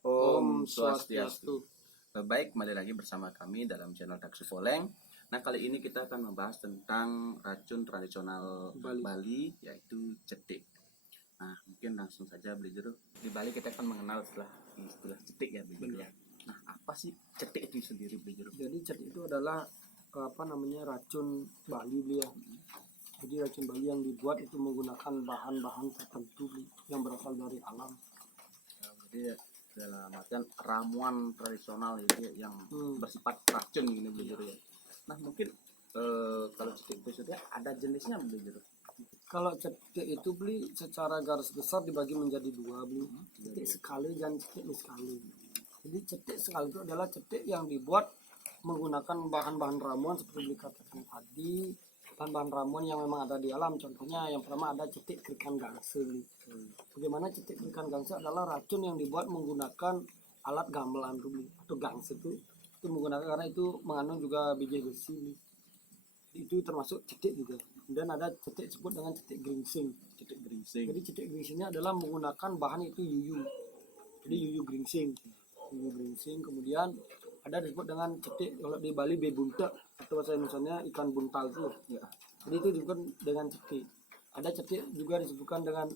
Om Swastiastu. Baik, kembali lagi bersama kami dalam channel Daksu Poleng. Nah, kali ini kita akan membahas tentang racun tradisional Bali, yaitu cetik. Nah, mungkin langsung saja Beli Jero. Di Bali kita akan mengenal istilah cetik ya, Beli Jero. Nah, apa sih cetik itu sendiri, Beli Jero? Jadi cetik itu adalah racun Bali ya. Jadi racun Bali yang dibuat itu menggunakan bahan-bahan tertentu yang berasal dari alam. Jadi dalam artian ramuan tradisional itu yang bersifat racun gini Beli Jero ya. Nah, mungkin kalau cetik itu sudah ada jenisnya Beli Jero. Kalau cetik itu beli secara garis besar dibagi menjadi dua beli. Cetik sekali dan cetik sekali. Jadi cetik sekali itu adalah cetik yang dibuat menggunakan bahan-bahan ramuan seperti dikatakan tadi, bahan-bahan ramuan yang memang ada di alam. Contohnya yang pertama ada cetik kerikan gangse. Bagaimana cetik kerikan gangse adalah racun yang dibuat menggunakan alat gamelan atau gangse itu menggunakan karena itu mengandung juga biji besi. Itu termasuk cetik juga. Dan ada cetik disebut dengan cetik gringsing. Jadi cetik gringsingnya adalah menggunakan bahan itu yuyu. Jadi yuyu gringsing. Kemudian ada disebut dengan cetik kalau di Bali bebunta atau bahasa Indonesianya ikan buntal itu. Ya. Jadi itu disebut dengan cetik. Ada cetik juga disebutkan dengan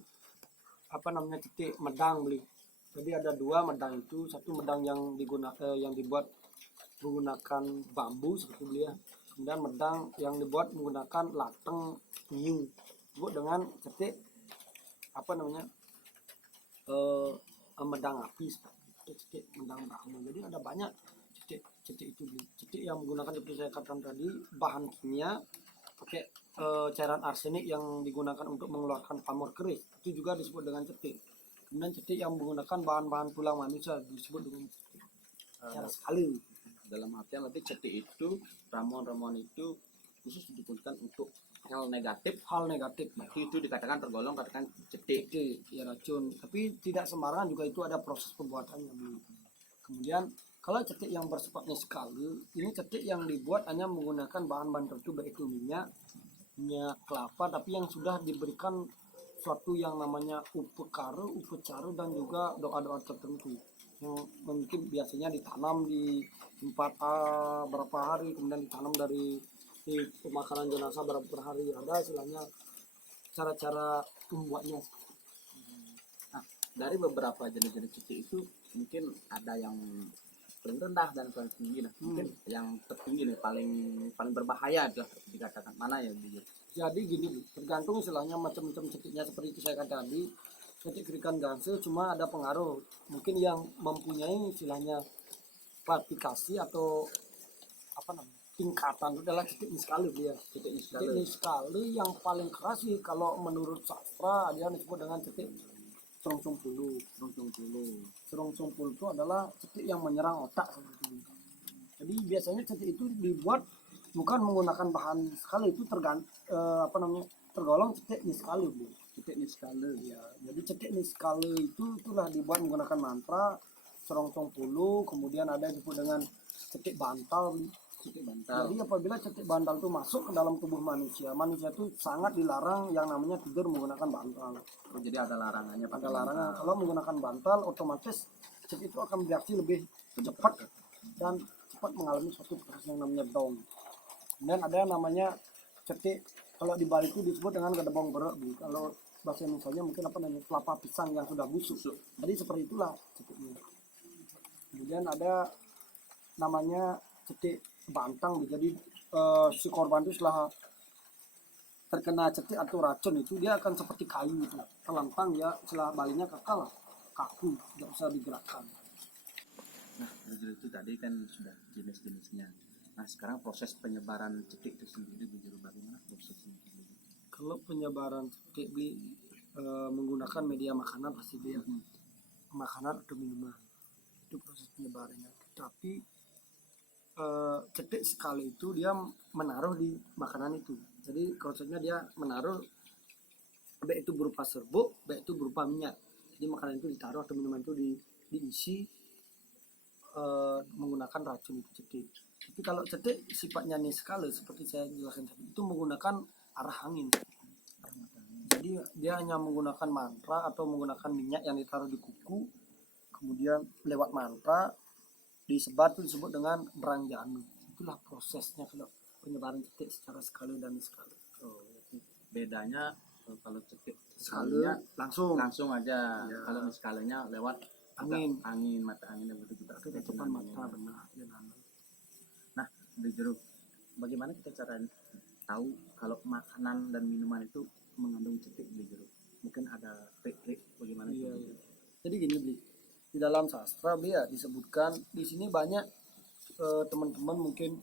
cetik medang beli. Jadi ada dua medang itu, satu medang yang dibuat menggunakan bambu seperti beli ya. Kemudian medang yang dibuat menggunakan lateng nyiu, disebut dengan cetik medang api, cetik medang Brahma. Jadi ada banyak cetik itu. Cetik yang menggunakan seperti saya katakan tadi bahan kimia, pakai cairan arsenik yang digunakan untuk mengeluarkan pamor keris, itu juga disebut dengan cetik. Kemudian cetik yang menggunakan bahan-bahan tulang manusia disebut dengan cetik. Cara sekali. Dalam artian nanti cetik itu ramuan-ramuan itu khusus digunakan untuk hal negatif itu dikatakan tergolong katakan cetik ya racun, tapi tidak sembarangan juga itu ada proses pembuatannya. Kemudian kalau cetik yang bersifatnya sekali, ini cetik yang dibuat hanya menggunakan bahan-bahan tertentu, baik itu minyak kelapa, tapi yang sudah diberikan suatu yang namanya upekara dan juga doa-doa tertentu yang mungkin biasanya ditanam di tempat berapa hari, kemudian ditanam di pemakaran jenazah berapa hari. Ada istilahnya cara-cara membuatnya. Nah, dari beberapa jenis-jenis cetik itu mungkin ada yang paling rendah dan paling tinggi. Nah, mungkin yang tertinggi nih paling berbahaya adalah dikatakan mana ya? Jadi gini, tergantung istilahnya macam-macam cetiknya seperti itu saya katakan tadi. Cetik kerikan gangse cuma ada pengaruh, mungkin yang mempunyai istilahnya klasifikasi atau tingkatan itu adalah cetik niskale dia. Cetik niskale yang paling keras sih kalau menurut sastra dia disebut dengan cetik serongsong pulu. Serongsong pulu itu adalah cetik yang menyerang otak seperti itu. Jadi biasanya cetik itu dibuat bukan menggunakan bahan sekali, itu tergolong cetik niskale. Cetik niskale ya. Jadi cetik niskale itulah dibuat menggunakan mantra serongsong pulu. Kemudian ada yang disebut dengan cetik bantal. Jadi apabila cetik bantal itu masuk ke dalam tubuh manusia itu sangat dilarang yang namanya tidur menggunakan bantal. Jadi ada larangannya. Ada larangan. Kalau menggunakan bantal otomatis cetik itu akan bereaksi lebih cepat dan cepat mengalami suatu proses yang namanya dong. Dan ada yang namanya cetik kalau di Bali itu disebut dengan gedebong berek. Kalau bahasa Indonesia mungkin kelapa pisang yang sudah busuk. Jadi seperti itulah cetiknya. Kemudian ada namanya cetik bantang. Jadi si korban itu setelah terkena cetik atau racun itu dia akan seperti kayu itu, terlentang ya, setelah balinya kekal kaku, tidak bisa digerakkan. Nah, itu tadi kan sudah jenis-jenisnya. Nah, sekarang proses penyebaran cetik itu sendiri bagaimana prosesnya? Kalau penyebaran cetik menggunakan media makanan pasti dia makanan atau minuman, itu proses penyebarannya. Tapi cetik sekali itu dia menaruh di makanan itu. Jadi konsepnya dia menaruh baik itu berupa serbuk, baik itu berupa minyak. Jadi makanan itu ditaruh atau minuman itu diisi menggunakan racun itu cetik. Tapi kalau cetik sifatnya niskale seperti saya jelaskan tadi, itu menggunakan arah angin. Jadi dia hanya menggunakan mantra atau menggunakan minyak yang ditaruh di kuku, kemudian lewat mantra disebar itu disebut dengan Brangjanu. Itulah prosesnya kalau penyebaran cetek secara skala dan skala. Oh, bedanya kalau cetek Skala langsung langsung aja. Ya. Kalau skalanya lewat angin, mata angin dan begitu juga. ketutupan mata benar. Nah, di jeruk, bagaimana kita cara tahu kalau makanan dan minuman itu mengandung cetek di jeruk? Mungkin ada trik-trik bagaimana Iya, itu? iya. Jadi gini Bli, di dalam sastra Bli ya disebutkan di sini banyak teman-teman mungkin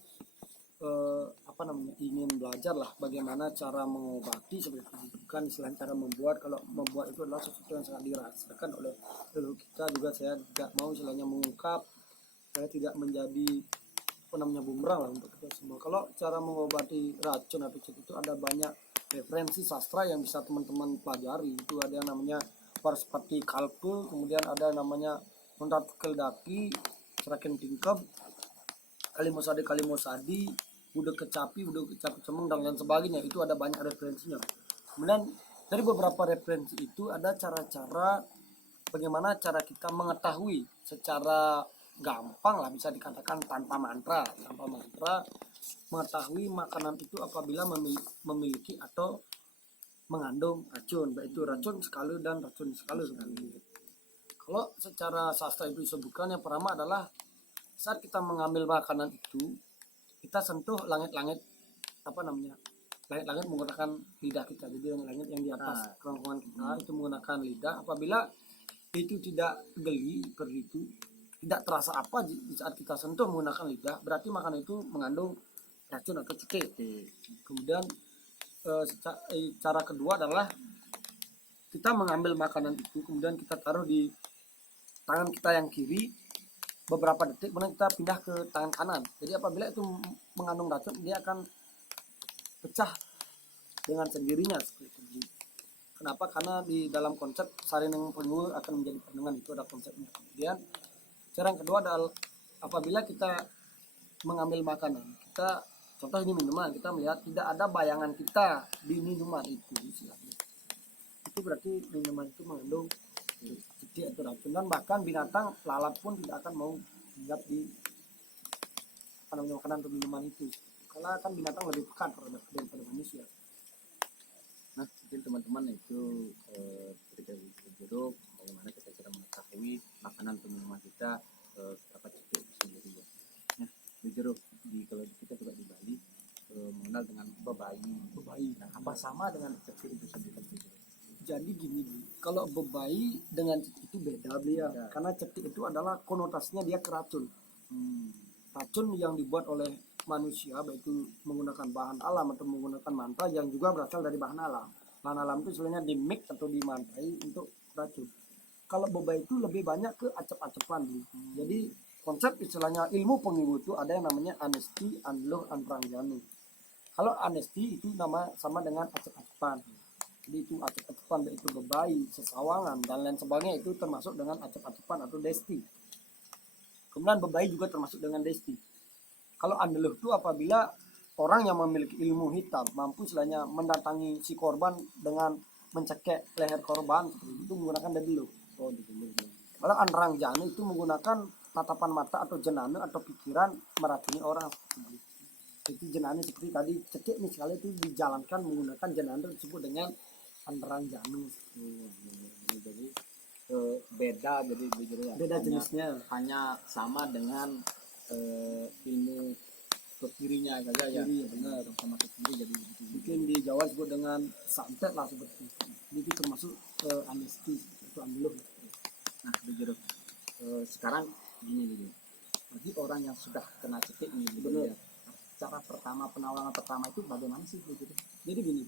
ingin belajar lah bagaimana cara mengobati seperti itu, bukan istilah cara membuat. Kalau membuat itu adalah sesuatu yang sangat dirasakan oleh leluhur kita. Juga saya tidak mau istilahnya mengungkap, saya tidak menjadi bumerang lah untuk kita semua. Kalau cara mengobati racun atau cetek itu ada banyak referensi sastra yang bisa teman-teman pelajari. Itu ada yang namanya Parspati Kalpe, kemudian ada namanya Mentat Keldaki, Seraken Tingkep, Kalimosadi, Budek Kecapi Cemeng, dan lain sebagainya. Itu ada banyak referensinya. Kemudian dari beberapa referensi itu ada cara-cara bagaimana cara kita mengetahui secara gampang lah, bisa dikatakan tanpa mantra mengetahui makanan itu apabila memiliki atau mengandung racun, baik itu racun skala dan racun skala sebenarnya. Kalau secara sastra itu disebutkan yang pertama adalah saat kita mengambil makanan itu, kita sentuh langit-langit langit-langit menggunakan lidah kita. Jadi langit yang di atas kerongkongan kita itu menggunakan lidah. Apabila itu tidak geli seperti itu, tidak terasa apa di saat kita sentuh menggunakan lidah, berarti makanan itu mengandung racun atau cetek. Kemudian cara kedua adalah kita mengambil makanan itu, kemudian kita taruh di tangan kita yang kiri beberapa detik, kemudian kita pindah ke tangan kanan. Jadi apabila itu mengandung racun, dia akan pecah dengan sendirinya seperti itu. Kenapa? Karena di dalam konsep sarineng penyu akan menjadi penengan, itu ada konsepnya. Kemudian cara yang kedua adalah apabila kita mengambil makanan, kita contoh ini minuman, kita melihat tidak ada bayangan kita di minuman itu, itu berarti minuman itu mengandung cetek atau racun. Dan bahkan binatang lalat pun tidak akan mau hinggap di makanan atau minuman itu, karena kan binatang lebih pekat daripada manusia. Nah, mungkin teman-teman itu ketika jeruk, bagaimana kita cara mengetahui makanan atau minuman kita berapa cetek sendiri ya. Nah, di jeruk, kalau kita juga di Bali mengenal dengan bebayi. Nah, apa sama dengan cetek itu sendiri? Jadi gini, kalau bebayi dengan cetek itu beda ya. Karena cetek itu adalah konotasinya dia ke racun. Racun yang dibuat oleh manusia, baik itu menggunakan bahan alam atau menggunakan mantra yang juga berasal dari bahan alam. Bahan alam itu sebenarnya di mix atau dimantrai untuk racun. Kalau bebayi itu lebih banyak ke acep-acepan. Jadi konsep istilahnya ilmu pengibu itu ada yang namanya anesti, anloh, anprangjanu. Kalau anesti itu nama sama dengan acep-acepan. Jadi itu acep-acepan, baik itu bebayi, sesawangan dan lain sebagainya, itu termasuk dengan acep-acepan atau desti. Kemudian bebayi juga termasuk dengan desti. Kalau andeluh itu apabila orang yang memiliki ilmu hitam mampu istilahnya mendatangi si korban dengan mencekek leher korban, itu menggunakan dedeluh. Kalau anrangjanu itu menggunakan tatapan mata atau jenana atau pikiran meracuni orang. Itu jenana seperti tadi cetek nih sekali itu dijalankan menggunakan jenana disebut dengan anrangjanu. Jadi beda, jadi beda jenisnya, hanya sama dengan ilmu ke kirinya saja ya. Benar, sama ke kiri jadi begitu. Mungkin di Jawa disebut dengan santet lah seperti itu. Jadi itu termasuk anesti itu andeluh. Nah, begitu. Sekarang gini. Bagi orang yang sudah kena cetek nih, ya, cara penawuran pertama itu bagaimana sih begitu? Jadi gini,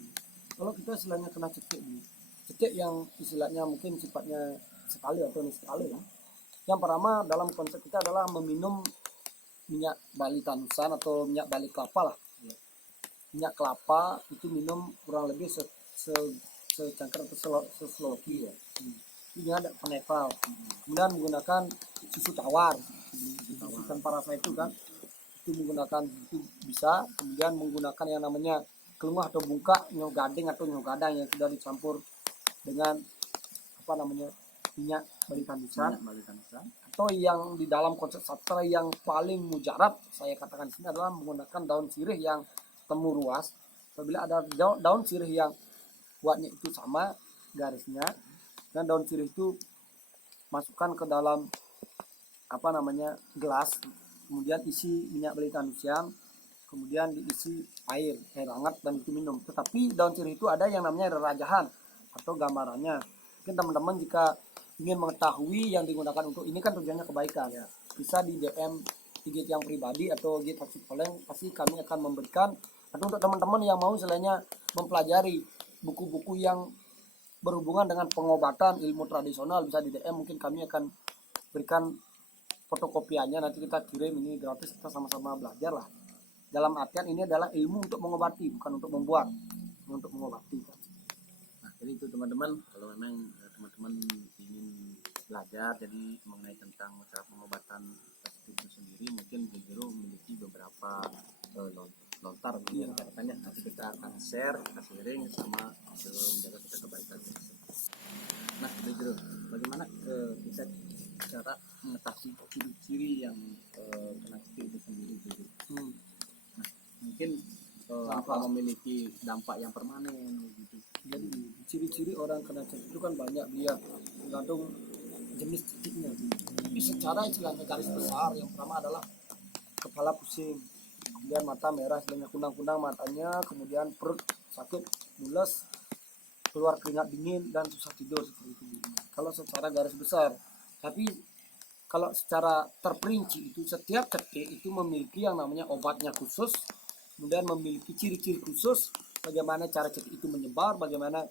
kalau kita istilahnya kena cetek yang istilahnya mungkin sifatnya sekali atau sekali ya. Yang pertama dalam konsep kita adalah meminum minyak bali tanusan atau minyak bali kelapa lah. Minyak kelapa itu minum kurang lebih secangkir atau seseloki ya. Ini ada penepal. Kemudian menggunakan susu tawar, susu tanpa rasa itu kan. Itu menggunakan itu bisa. Kemudian menggunakan yang namanya kelungah atau bungka, nyogading atau nyogadang yang sudah dicampur dengan minyak bali tandusan, Bali Tandusan. atau yang di dalam konsep sastra yang paling mujarab saya katakan di sini adalah menggunakan daun sirih yang temu ruas. Apabila ada daun sirih yang buatnya itu sama garisnya, dan daun sirih itu masukkan ke dalam gelas, kemudian isi minyak bali tandusan, kemudian diisi air hangat dan itu minum. Tetapi daun sirih itu ada yang namanya rerajahan atau gambarannya. Mungkin teman-teman jika ingin mengetahui yang digunakan untuk ini kan tujuannya kebaikan ya, bisa di DM IG yang pribadi atau IG Taksi Poleng, pasti kami akan memberikan. Atau untuk teman-teman yang mau selainnya mempelajari buku-buku yang berhubungan dengan pengobatan ilmu tradisional, bisa di DM, mungkin kami akan berikan fotokopiannya, nanti kita kirim, ini gratis, kita sama-sama belajar lah. Dalam artian ini adalah ilmu untuk mengobati, bukan untuk membuat, untuk mengobati. Nah, jadi itu teman-teman, kalau memang teman-teman ingin belajar jadi mengenai tentang cara pengobatan itu sendiri, mungkin Gero memiliki beberapa lontar gitu ya katakannya. Nanti kita akan share, kita sharing sama menjaga kita kebaikan. Nah, Gero, bagaimana bisa cara mengatasi ciri-ciri yang kena cetek itu sendiri, Gero? Nah, mungkin apa memiliki dampak yang permanen gitu. Jadi ciri-ciri orang kena cetek itu kan banyak, dia tergantung jenis ceteknya. Tapi secara istilahnya garis besar, yang pertama adalah kepala pusing, kemudian mata merah istilahnya kunang-kunang matanya, kemudian perut sakit, mules, keluar keringat dingin, dan susah tidur seperti itu. Kalau secara garis besar. Tapi kalau secara terperinci itu setiap cetek itu memiliki yang namanya obatnya khusus, kemudian memiliki ciri-ciri khusus, bagaimana cara cetek itu menyebar, bagaimana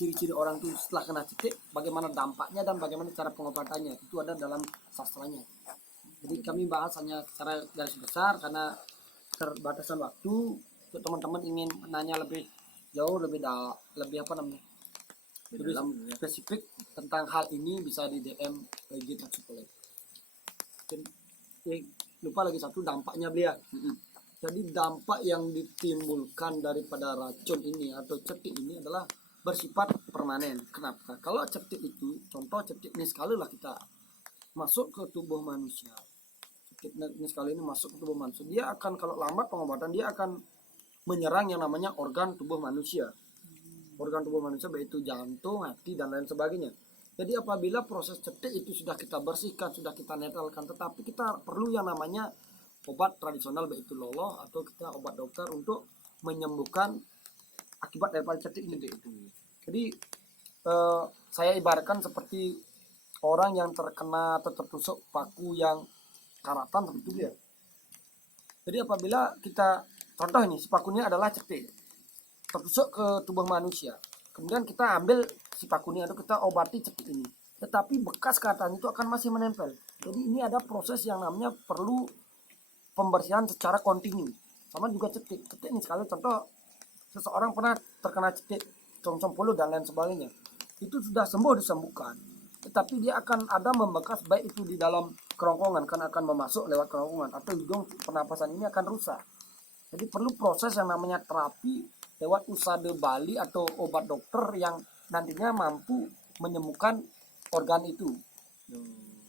ciri-ciri orang itu setelah kena cetek, bagaimana dampaknya dan bagaimana cara pengobatannya, itu ada dalam sastranya. Jadi kami bahas hanya secara garis besar karena terbatasan waktu. Untuk teman-teman ingin menanya lebih jauh, lebih dalam spesifik tentang hal ini, bisa di DM IG Taksi Poleng. Lupa lagi satu, dampaknya beliau. Jadi dampak yang ditimbulkan daripada racun ini atau cetek ini adalah bersifat permanen. Kenapa? Kalau cetek itu, contoh cetek niskale lah, kita masuk ke tubuh manusia. Cetek niskale ini masuk ke tubuh manusia, dia akan, kalau lambat pengobatan, dia akan menyerang yang namanya organ tubuh manusia. Organ tubuh manusia baik itu jantung, hati, dan lain sebagainya. Jadi apabila proses cetek itu sudah kita bersihkan, sudah kita netralkan, tetapi kita perlu yang namanya obat tradisional, baik itu loloh atau kita obat dokter untuk menyembuhkan akibat daripada cetek ini. Jadi saya ibaratkan seperti orang yang terkena atau tertusuk paku yang karatan seperti itu ya. Jadi apabila kita, contoh ini, si pakunya adalah cetek tertusuk ke tubuh manusia, kemudian kita ambil si pakunya atau kita obati cetek ini, tetapi bekas katanya itu akan masih menempel. Jadi ini ada proses yang namanya perlu pembersihan secara kontinu. Sama juga cetek ini sekali, contoh seseorang pernah terkena cetek somsom puluh dan lain sebagainya, itu sudah sembuh, disembuhkan, tetapi dia akan ada membekas, baik itu di dalam kerongkongan, kan akan memasuk lewat kerongkongan, atau hidung, pernapasan ini akan rusak. Jadi perlu proses yang namanya terapi lewat usade Bali atau obat dokter yang nantinya mampu menyembuhkan organ itu.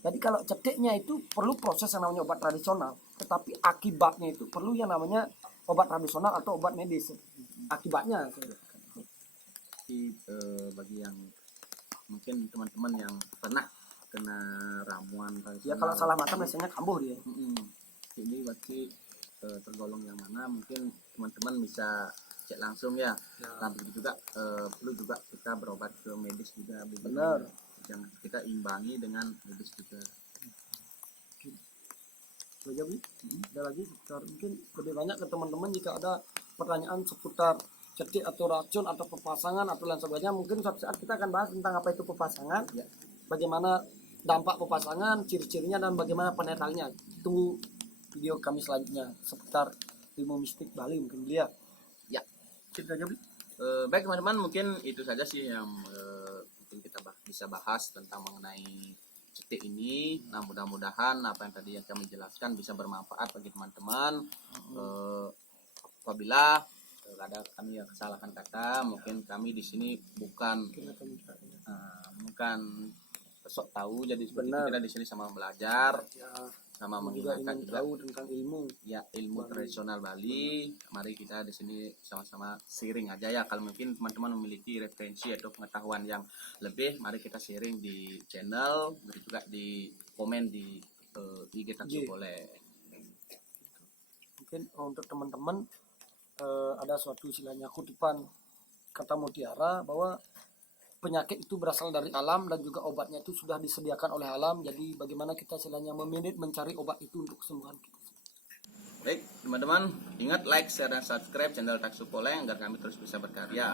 Jadi kalau ceteknya itu perlu proses yang namanya obat tradisional, tetapi akibatnya itu perlu yang namanya obat tradisional atau obat medis. Akibatnya. Jadi bagi yang mungkin teman-teman yang pernah kena ramuan tradisional, Ya kalau salah makan biasanya kambuh dia. Ini berarti tergolong yang mana, mungkin teman-teman bisa cek langsung ya. Nah begitu juga perlu juga kita berobat ke medis juga. Benar. Yang kita imbangi dengan medis juga. Ada lagi seputar, mungkin lebih banyak ke teman-teman jika ada pertanyaan seputar cetek atau racun atau pepasangan atau lain sebagainya, mungkin suatu saat kita akan bahas tentang apa itu pepasangan, bagaimana dampak pepasangan, ciri-cirinya, dan bagaimana penetralnya. Tunggu video kami selanjutnya seputar ilmu mistik Bali, mungkin dia. Ya, kita aja. Baik teman-teman, mungkin itu saja sih yang mungkin kita bisa bahas tentang mengenai cetek ini. Nah mudah-mudahan apa yang tadi yang kami jelaskan bisa bermanfaat bagi teman-teman. Apabila ada kami yang kesalahan kata, mungkin kami di sini bukan bukan sok tahu, jadi seperti itu, Benar. kita di sini sama belajar, Ya, sama juga mengingatkan ingin juga tahu tentang ilmu. ya ilmu tradisional Bali. Mari kita di sini sama-sama sharing aja ya. Kalau mungkin teman-teman memiliki referensi atau pengetahuan yang lebih, mari kita sharing di channel, dan juga di komen di IG Taksu boleh. Mungkin untuk teman-teman ada suatu istilahnya kutipan kata Mutiara bahwa penyakit itu berasal dari alam dan juga obatnya itu sudah disediakan oleh alam. Jadi bagaimana kita istilahnya mencari obat itu untuk kesembuhan kita. Baik teman-teman, ingat like, share, dan subscribe channel Taksu Poleng agar kami terus bisa berkarya.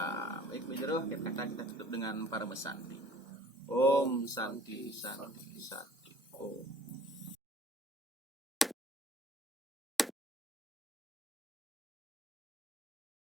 Baik Bijero, kita tutup dengan para pesan. Om Santi Santi Santi Om.